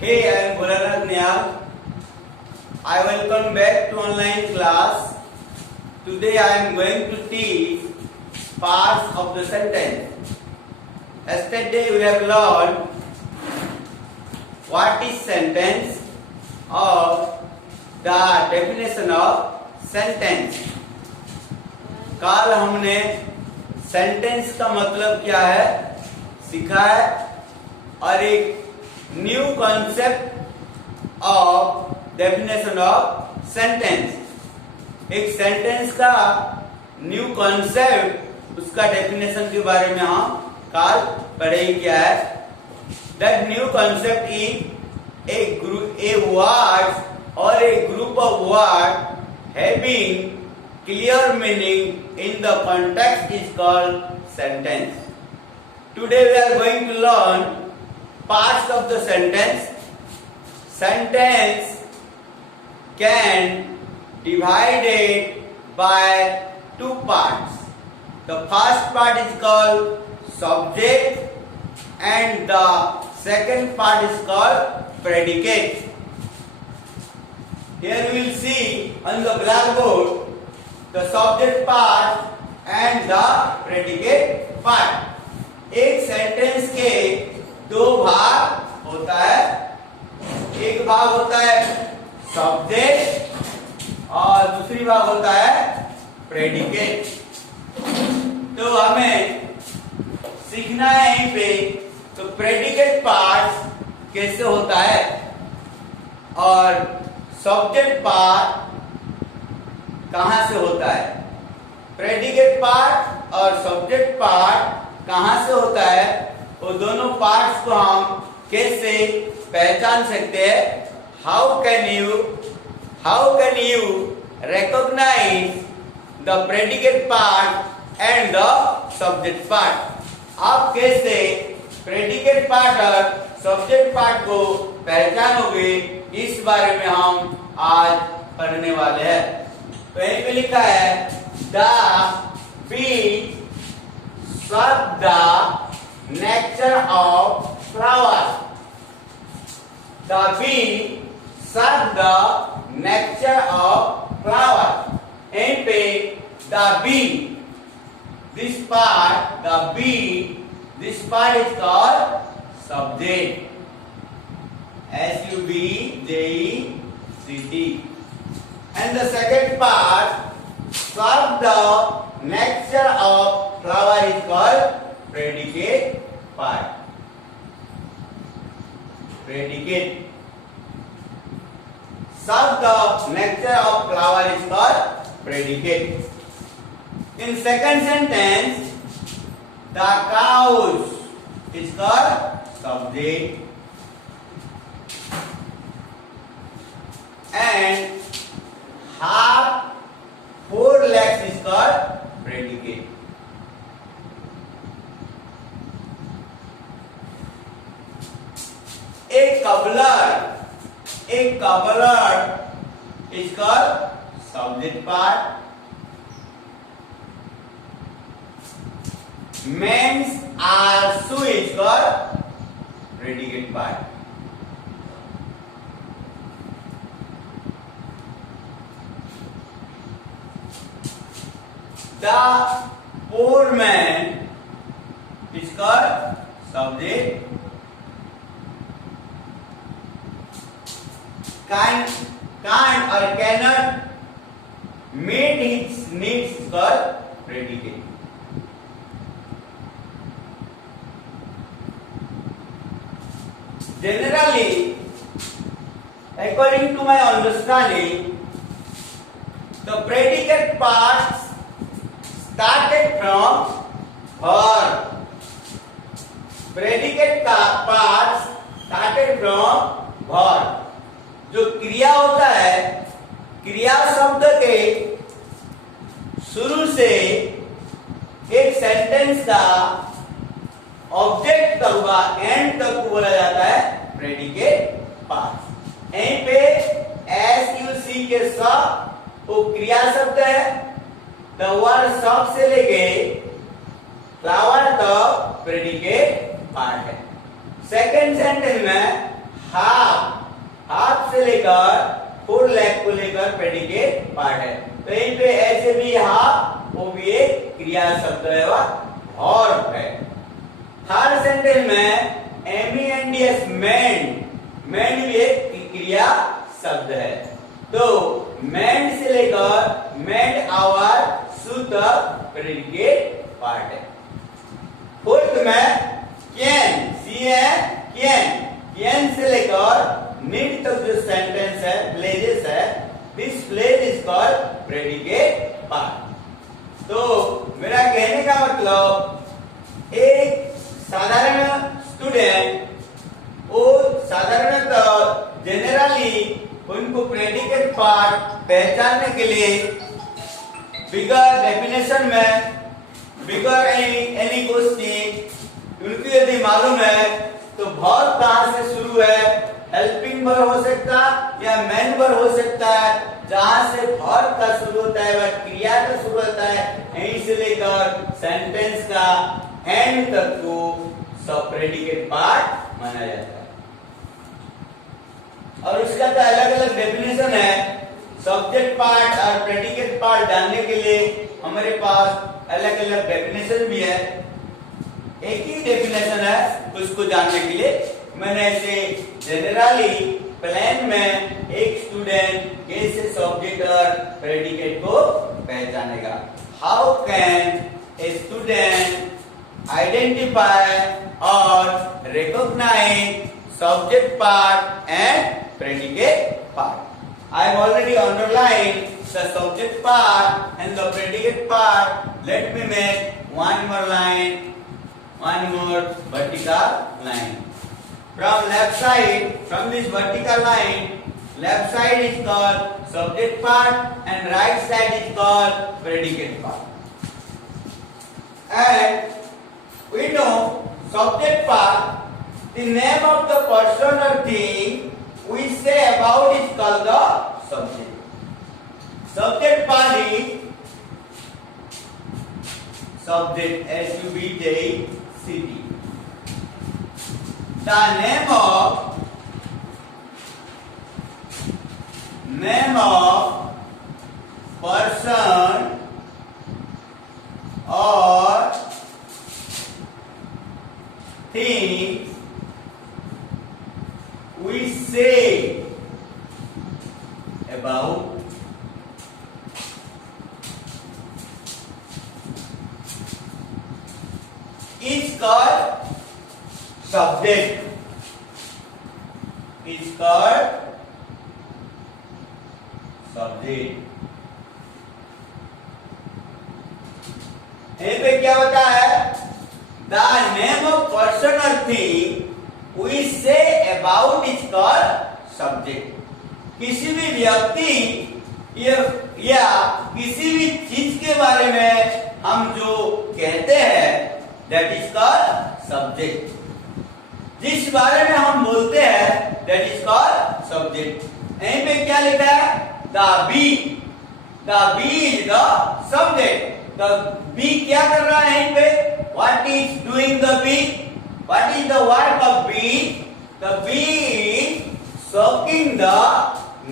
Hey, I am Bholarnath Nyal. I welcome back to online class. Today I am going to teach parts of the sentence. Yesterday we have learned what is sentence or the definition of sentence. कल हमने सेंटेंस का मतलब क्या है सीखा है और एक new concept of definition of sentence. एक सेंटेंस का न्यू कॉन्सेप्ट उसका डेफिनेशन के बारे में हम कल पढ़े क्या है। That new concept is a word और a group of word having clear meaning in the context is called sentence. Today we are going to learn parts of the sentence. Sentence can divide it by two parts. The first part is called subject and the second part is called predicate. Here we will see on the blackboard the subject part and the predicate part. एक सेंटेंस के दो भाग होता है। एक भाग होता है सब्जेक्ट और दूसरी भाग होता है प्रेडिकेट। तो हमें सीखना है यहीं पे तो प्रेडिकेट पार्ट कैसे होता है और सब्जेक्ट पार्ट कहां से होता है। प्रेडिकेट पार्ट और सब्जेक्ट पार्ट कहां से होता है, वो दोनों पार्ट्स को हम कैसे पहचान सकते हैं। How can you recognise the predicate part and the subject part. आप कैसे प्रेडिकेट पार्ट और सब्जेक्ट पार्ट को पहचानोगे, इस बारे में हम आज पढ़ने वाले हैं। तो यहीं पे लिखा है the bee serve the nectar of flower. The bee serve the nectar of flower. यहीं पे the bee, this part, the bee, this part is called subject. SUBJECT. And the second part, serve the nectar of flower is called predicate part. Predicate. Serve the nectar of flower is called predicate. In second sentence, the cows is called subject. And half 4 lakhs is called predicate. A cobbler is called subject part. Men's are shoe is called predicate part. The poor man is called subject. Can't or cannot meet his needs is called predicate. Generally, according to my understanding, the predicate parts started from verb. Predicate parts started from verb. जो क्रिया होता है, क्रिया शब्द के शुरू से एक सेंटेंस का ऑब्जेक्ट तक हुआ एंड तक को बोला जाता है प्रेडिकेट पार्ट। यहीं पे SUC के सब वो क्रिया शब्द है। द वर्ड सब से लेके फ्लावर तक प्रेडिकेट पार्ट है। सेकंड सेंटेंस में हाफ, हाफ से लेकर 4 लाख को लेकर प्रेडिकेट पार्ट है। तो यहीं पे ऐसे भी हाफ, वो भी एक क्रिया शब्द है, वर्ब है। थर्ड सेंटेंस में MENDS मेंड, मेंड भी एक क्रिया शब्द है। तो मेंड से लेकर मेंड आवर सु तक प्रेडिकेट पार्ट है। फोर्थ में कैन, कैन से लेकर नीड तक जो सेंटेंस है, प्लेजेस है, this phrase is called predicate part. तो मेरा कहने का मतलब एक साधारण स्टूडेंट, वो साधारणतः जनरली उनको प्रेडिकेट पार्ट पहचानने के लिए बिगर डेफिनेशन में, बिगर एनी क्वेश्चन उनको यदि मालूम है तो वर्ब कहां से शुरू है, हेल्पिंग वर्ब हो सकता या मेन वर्ब हो सकता है, जहां से वर्ब का शुरू होता है वह क्रिया का शुरू होता है, यहीं से लेकर सेंटेंस का एंड तक को सब प्रेडिकेट पार्ट माना जाता है। और उसका तो अलग अलग डेफिनेशन है। सब्जेक्ट पार्ट और प्रेडिकेट पार्ट जानने के लिए हमारे पास अलग अलग डेफिनेशन भी है। एक ही डेफिनेशन है, उसको जानने के लिए मैंने ऐसे जनरली प्लान में एक स्टूडेंट कैसे सब्जेक्ट और प्रेडिकेट को पहचानेगा। How can a student identify और recognise subject part and predicate part? I have already underlined the subject part and the predicate part. Let me make one more line, one more vertical line. From left side, from this vertical line, left side is called subject part and right side is called predicate part. And we know subject part, the name of the person or thing we say about is called the subject. Subject part is subject, S-U-B-J-C-T. The name of person or thing we say about is called subject, is called subject। यहीं पे क्या होता है, the name of person और thing we say about is called subject। किसी भी व्यक्ति या किसी भी चीज के बारे में हम जो कहते हैं that is called subject। जिस बारे में हम बोलते हैं that is called subject। यहीं पे क्या लिखा है, the bee is the subject। the bee क्या कर रहा है यहीं पे, what is doing the bee, what is the work of bee? The bee is sucking the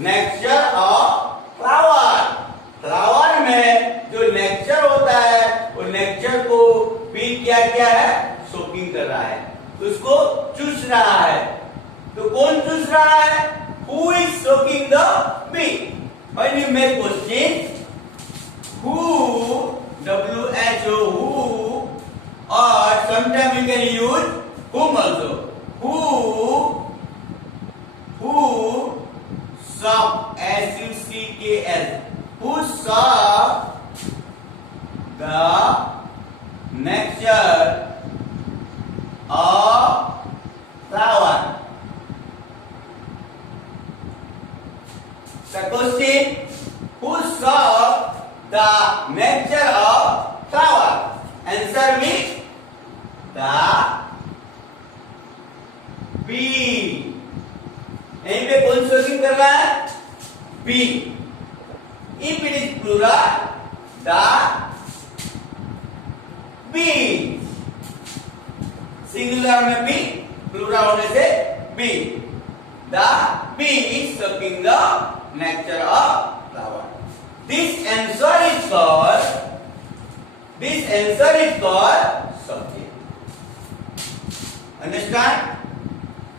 nectar of flower। Flower में जो नेक्चर होता है, वो नेक्चर को बी क्या है, सोकिंग कर रहा है, उसको चूस रहा है। तो कौन चूस रहा है, who is soaking the bee? When you make question, who, W-H-O, who, or sometimes you can use whom also, who suck, S-U-C-K-S, who suck the nectar of flower। The question, who suck the nectar of flower? Answer me, the bee। यहीं पे कौन सोकिंग कर रहा है, bee। If it is plural, the bees। Singular में bee, plural होने से bee। The bee is sucking the nectar of flower. This answer is called subject. Understand?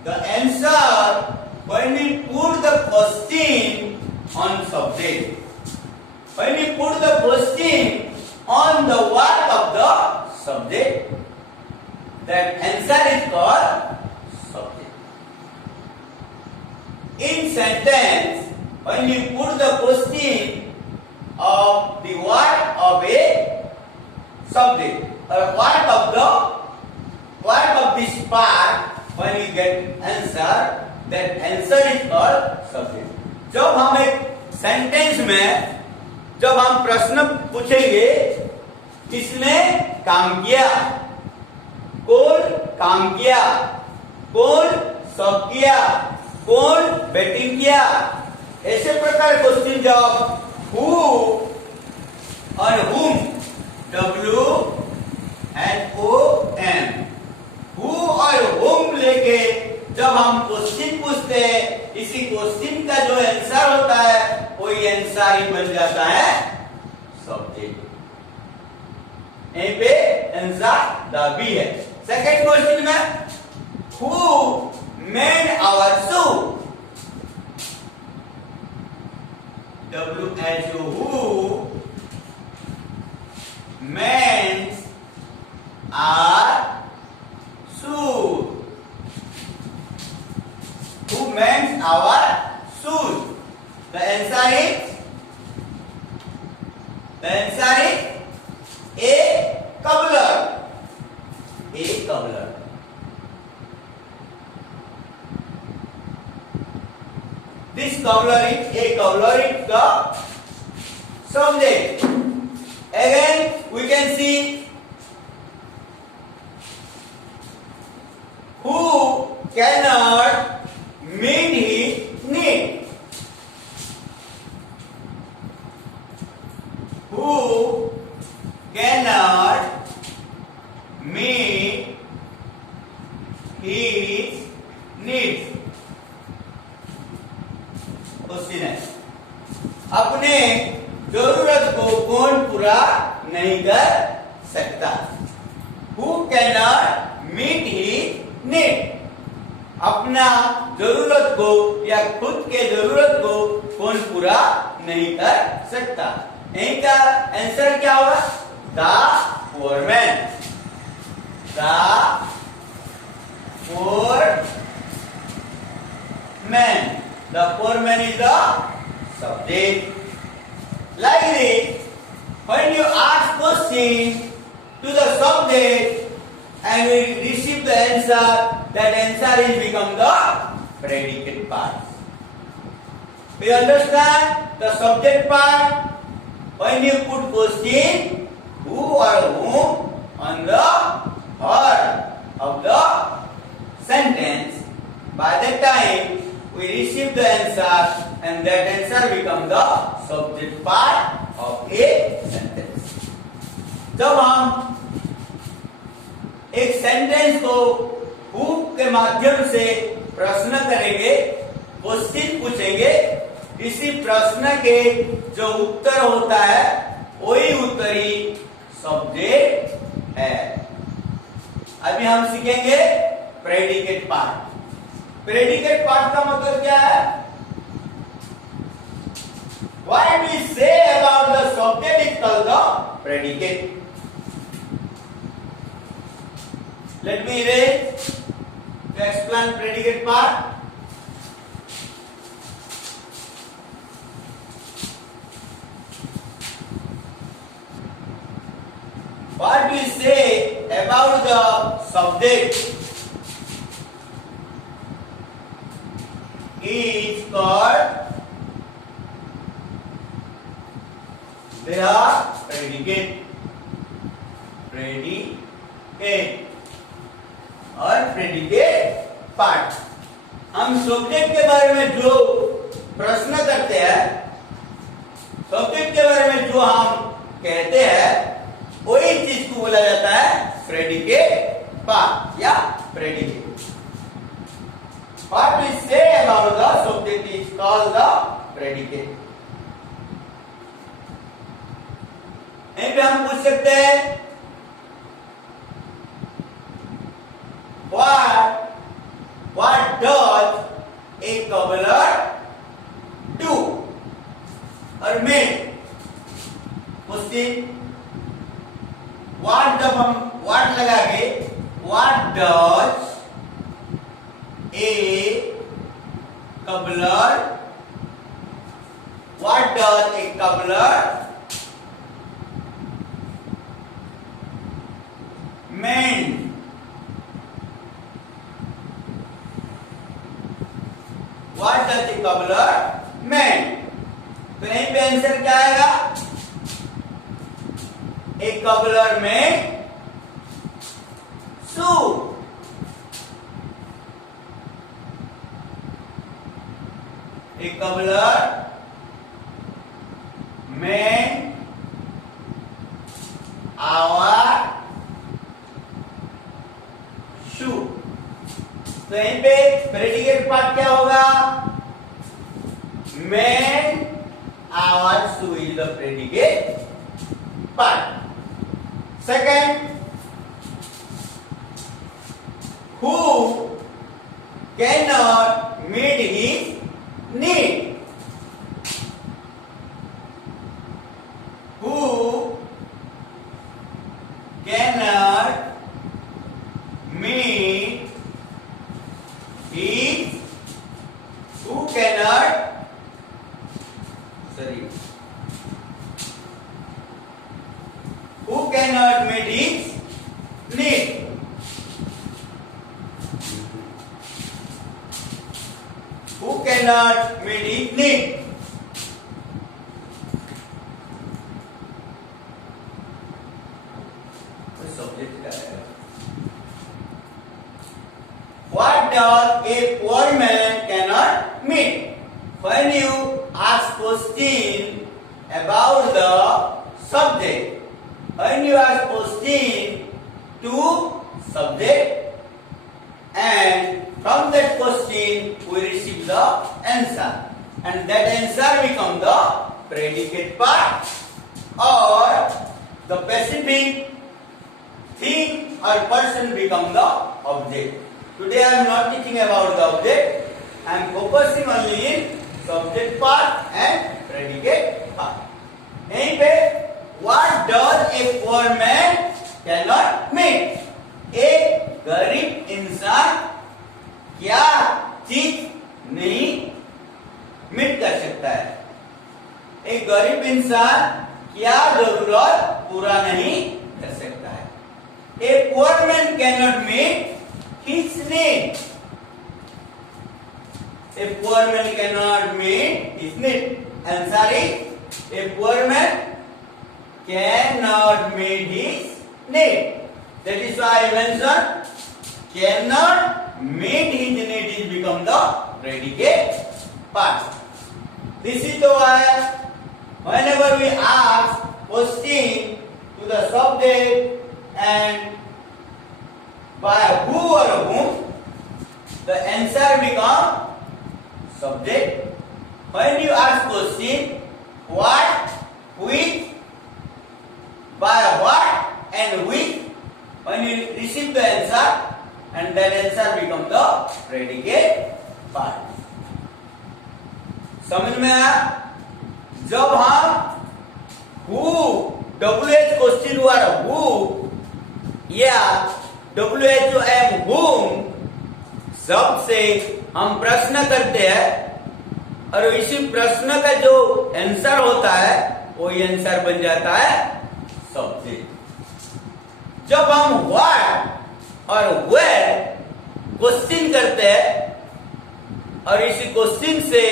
The answer when we put the question on subject. When we put the question on the work of the subject, that answer is called subject. In sentence, when we put the question of the work of a subject or work of this part, when we get answer, that answer is called subject. जब हम एक सेंटेंस में जब हम प्रश्न पूछेंगे, किसने काम किया, कौन काम किया, कौन सब किया, कौन बैटिंग किया, ऐसे प्रकार क्वेश्चन जब हु और हुम, WHOM, हु और हुम लेके जब हम क्वेश्चन पूछते हैं, इसी क्वेश्चन का जो आंसर होता है वही आंसर ही बन जाता है सब्जेक्ट। यहीं पे आंसर द बी है। सेकंड क्वेश्चन में who made our shoe, WHO, who mends our shoes, who mends our shoes. The answer is a cobbler. A cobbler. This cobbler is the subject. Again, we can see who cannot meet his need. Who cannot meet his needs. Question है, अपने जरूरत को कौन पूरा नहीं कर सकता। Who cannot meet his need. अपना जरूरत को या खुद के जरूरत को कौन पूरा नहीं कर सकता। इनका आंसर क्या होगा? The poor man. The poor man. The poor man is the subject. Like this, when you ask question to the subject and we receive the answer, that answer is become the predicate part. We understand the subject part. When you put question who or whom on the heart of the sentence, by that time we receive the answer and that answer become the subject part of a sentence. जब हम एक सेंटेंस को हु के माध्यम से प्रश्न करेंगे, क्वेश्चन पूछेंगे, इसी प्रश्न के जो उत्तर होता है वही उत्तरी सब्जेक्ट है। अभी हम सीखेंगे प्रेडिकेट पार्ट। प्रेडिकेट पार्ट का मतलब क्या है? What we say about the subject is called the predicate. Let me erase to explain predicate part. What we say about the subject is called their predicate और predicate part। हम subject के बारे में जो प्रश्न करते हैं, सब्जेक्ट के बारे में जो हम कहते हैं, वही चीज को बोला जाता है प्रेडिकेट पार्ट या predicate. What we say about the subject is called the predicate. यहीं पे हम पूछ सकते हैं what does a cobbler do और made क्वेश्चन what जब हम what लगा के what does a cobbler mend what does a cobbler mend तो यहीं पे आंसर क्या आएगा a cobbler mend shoe a cobbler mend our shoe तो यहीं पे प्रेडिकेट पार्ट क्या होगा mend our shoe is the predicate part. Second, who cannot meet his need? Who cannot meet his who cannot meet his need who cannot meet his need what does a poor man cannot meet when you ask question about the subject when you ask question to subject and from that question we receive the answer and that answer become the predicate part or the specific thing or person become the object. Today I am not teaching about the object, I am focusing only in subject part and predicate part. यहीं पे what does a poor man cannot meet? एक गरीब इंसान क्या चीज नहीं मिट कर सकता है एक गरीब इंसान क्या जरूरत पूरा नहीं कर सकता है A poor man cannot meet his need. A poor man cannot meet his need. Answer is a poor man cannot meet his need. That is why I mentioned cannot meet his need is become the predicate part. This is the why whenever we ask question to the subject and by who or whom, the answer become subject. When you ask question what, which, by what and which, when you receive the answer and that answer become the predicate part. समझ में आया? जब हम who WH question हुआ who या WHOM whom शब्द से हम प्रश्न करते हैं और इसी प्रश्न का जो आंसर होता है वो आंसर बन जाता है सब्जेक्ट। जब हम व्हाट और वेयर क्वेश्चन करते हैं और इसी क्वेश्चन से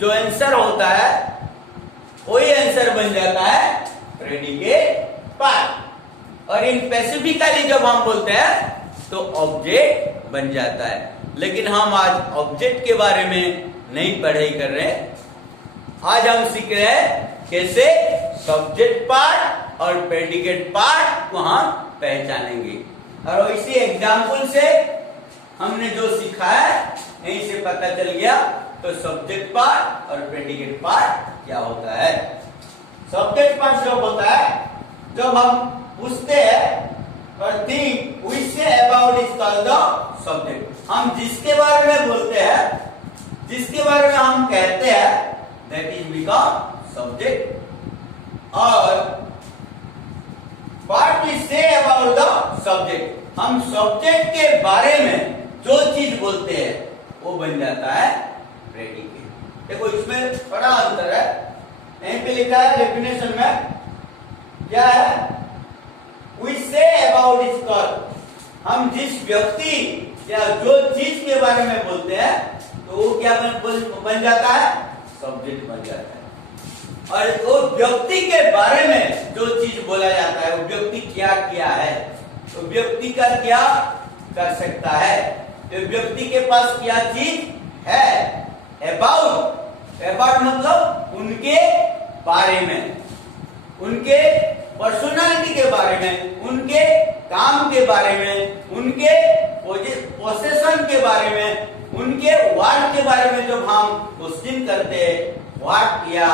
जो आंसर होता है वही आंसर बन जाता है प्रेडिकेट पार्ट और इन स्पेसिफिकली जब हम बोलते हैं तो ऑब्जेक्ट बन जाता है। लेकिन हम आज ऑब्जेक्ट के बारे में नहीं पढ़ाई कर रहे, आज हम सीख रहे हैं कैसे सब्जेक्ट पार्ट और प्रेडिकेट पार्ट को हम पहचानेंगे। और इसी एग्जाम्पल से हमने जो सीखा है यहीं से पता चल गया तो सब्जेक्ट पार्ट और प्रेडिकेट पार्ट क्या होता है। सब्जेक्ट पार्ट जब होता है जब हम पूछते हैं और think we say about is called the subject. हम जिसके बारे में बोलते हैं, जिसके बारे में हम कहते हैं, दैट इज बिकम सब्जेक्ट। और what we say about the subject, हम सब्जेक्ट के बारे में जो चीज बोलते हैं वो बन जाता है प्रेडिकेट। देखो इसमें बड़ा अंतर है। यहीं पे लिखा है डेफिनेशन में क्या है, we say about is called, हम जिस व्यक्ति या जो चीज के बारे में बोलते हैं तो वो क्या बन जाता है, सब्जेक्ट बन जाता है। और वो व्यक्ति के बारे में जो चीज बोला जाता है, वो व्यक्ति क्या किया है, तो व्यक्ति का क्या कर सकता है, तो व्यक्ति के पास क्या चीज है। अबाउट, अबाउट मतलब उनके बारे में, उनके पर्सनालिटी के बारे में, उनके काम के बारे में, उनके पोजीशन के बारे में, उनके वर्ड के बारे में जब हम क्वेश्चन करते हैं व्हाट या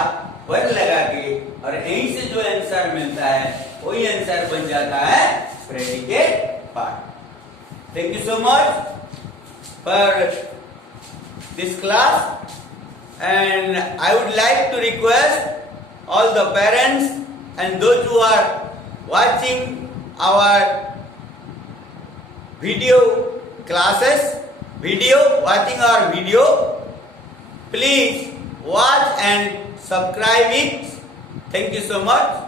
वर्ड लगा के, और यहीं से जो आंसर मिलता है वही आंसर बन जाता है predicate part. Thank you so much for this class and I would like to request all the parents and those who are watching our video classes, watching our video, please watch and subscribe it. Thank you so much.